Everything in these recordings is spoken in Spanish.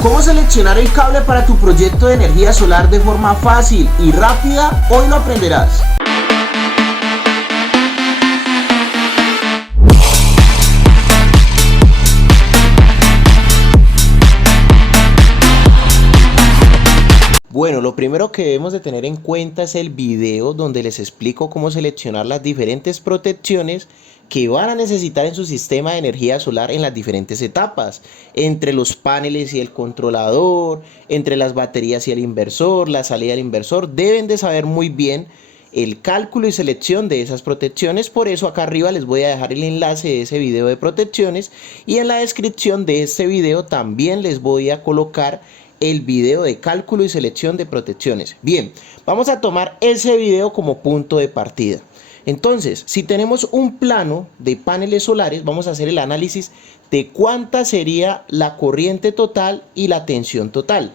¿Cómo seleccionar el cable para tu proyecto de energía solar de forma fácil y rápida? Hoy lo aprenderás. Bueno, lo primero que debemos de tener en cuenta es el video donde les explico cómo seleccionar las diferentes protecciones que van a necesitar en su sistema de energía solar en las diferentes etapas, entre los paneles y el controlador, entre las baterías y el inversor, la salida del inversor. Deben de saber muy bien el cálculo y selección de esas protecciones. Por eso acá arriba les voy a dejar el enlace de ese video de protecciones y en la descripción de este video también les voy a colocar el video de cálculo y selección de protecciones. Bien, vamos a tomar ese video como punto de partida. Entonces, si tenemos un plano de paneles solares, vamos a hacer el análisis de cuánta sería la corriente total y la tensión total.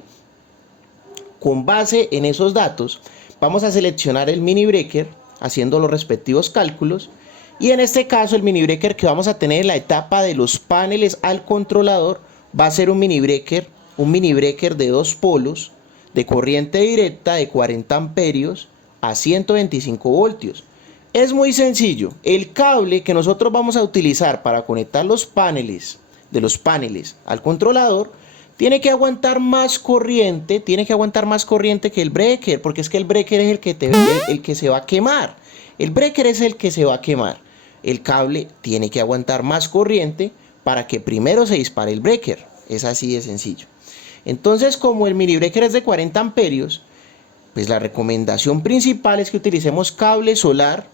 Con base en esos datos, vamos a seleccionar el mini breaker haciendo los respectivos cálculos. Y en este caso, el mini breaker que vamos a tener en la etapa de los paneles al controlador va a ser un mini breaker de 2 polos de corriente directa de 40 amperios a 125 voltios. Es muy sencillo. El cable que nosotros vamos a utilizar para conectar los paneles al controlador tiene que aguantar más corriente, que el breaker, porque es que el breaker es el que se va a quemar. El breaker es el que se va a quemar. El cable tiene que aguantar más corriente para que primero se dispare el breaker. Es así de sencillo. Entonces, como el mini breaker es de 40 amperios, pues la recomendación principal es que utilicemos cable solar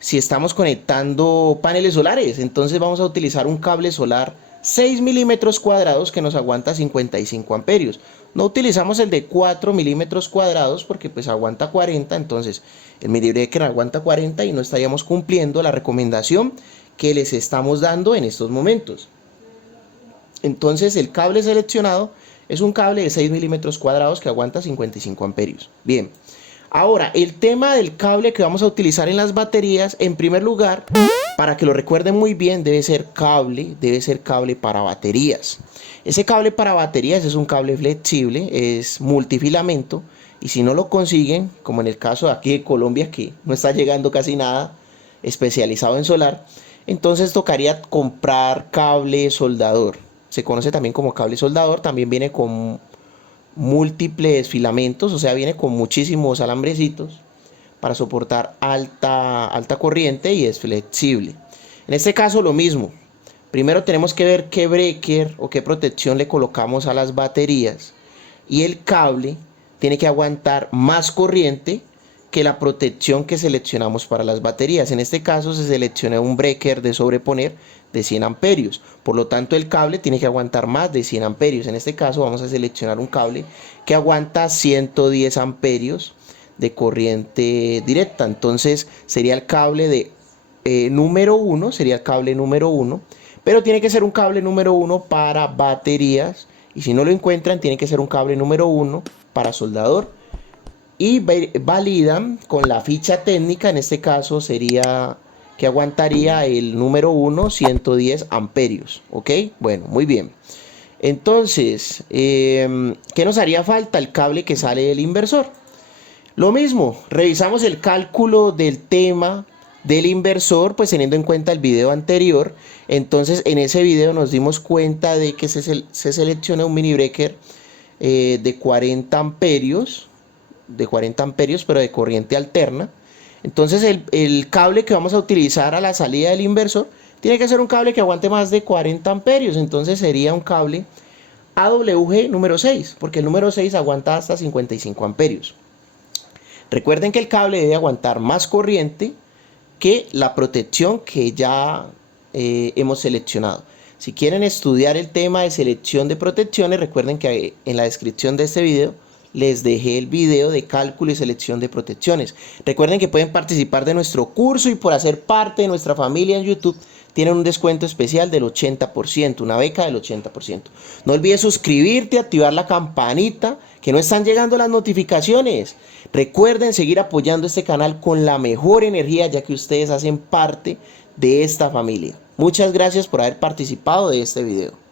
si estamos conectando paneles solares. Entonces vamos a utilizar un cable solar 6 milímetros cuadrados que nos aguanta 55 amperios. No utilizamos el de 4 milímetros cuadrados porque pues aguanta 40, entonces el mini breaker aguanta 40 y no estaríamos cumpliendo la recomendación que les estamos dando en estos momentos. Entonces el cable seleccionado es un cable de 6 milímetros cuadrados que aguanta 55 amperios. Bien, ahora el tema del cable que vamos a utilizar en las baterías, en primer lugar, para que lo recuerden muy bien, debe ser cable para baterías. Ese cable para baterías es un cable flexible, es multifilamento, y si no lo consiguen, como en el caso de aquí de Colombia, que no está llegando casi nada especializado en solar, entonces tocaría comprar cable soldador. Se conoce también como cable soldador, también viene con múltiples filamentos, o sea, viene con muchísimos alambrecitos para soportar alta corriente y es flexible. En este caso lo mismo, primero tenemos que ver qué breaker o qué protección le colocamos a las baterías y el cable tiene que aguantar más corriente que la protección que seleccionamos para las baterías. En este caso se selecciona un breaker de sobreponer de 100 amperios. Por lo tanto, el cable tiene que aguantar más de 100 amperios. En este caso vamos a seleccionar un cable que aguanta 110 amperios de corriente directa. Entonces sería el cable de número 1, pero tiene que ser un cable número 1 para baterías. Y si no lo encuentran, tiene que ser un cable número 1 para soldador. Y validan con la ficha técnica, en este caso sería que aguantaría el número 1 110 amperios, ¿ok? Bueno, muy bien. Entonces, ¿qué nos haría falta? El cable que sale del inversor. Lo mismo, revisamos el cálculo del tema del inversor, pues teniendo en cuenta el video anterior. Entonces, en ese video nos dimos cuenta de que se selecciona un mini breaker de 40 amperios, pero de corriente alterna. Entonces el cable que vamos a utilizar a la salida del inversor tiene que ser un cable que aguante más de 40 amperios. Entonces sería un cable AWG número 6, porque el número 6 aguanta hasta 55 amperios. Recuerden que el cable debe aguantar más corriente que la protección que ya hemos seleccionado. Si quieren estudiar el tema de selección de protecciones, recuerden que en la descripción de este video les dejé el video de cálculo y selección de protecciones. Recuerden que pueden participar de nuestro curso y por hacer parte de nuestra familia en YouTube tienen un descuento especial del 80%, una beca del 80%. No olvides suscribirte, activar la campanita, que no están llegando las notificaciones. Recuerden seguir apoyando este canal con la mejor energía, ya que ustedes hacen parte de esta familia. Muchas gracias por haber participado de este video.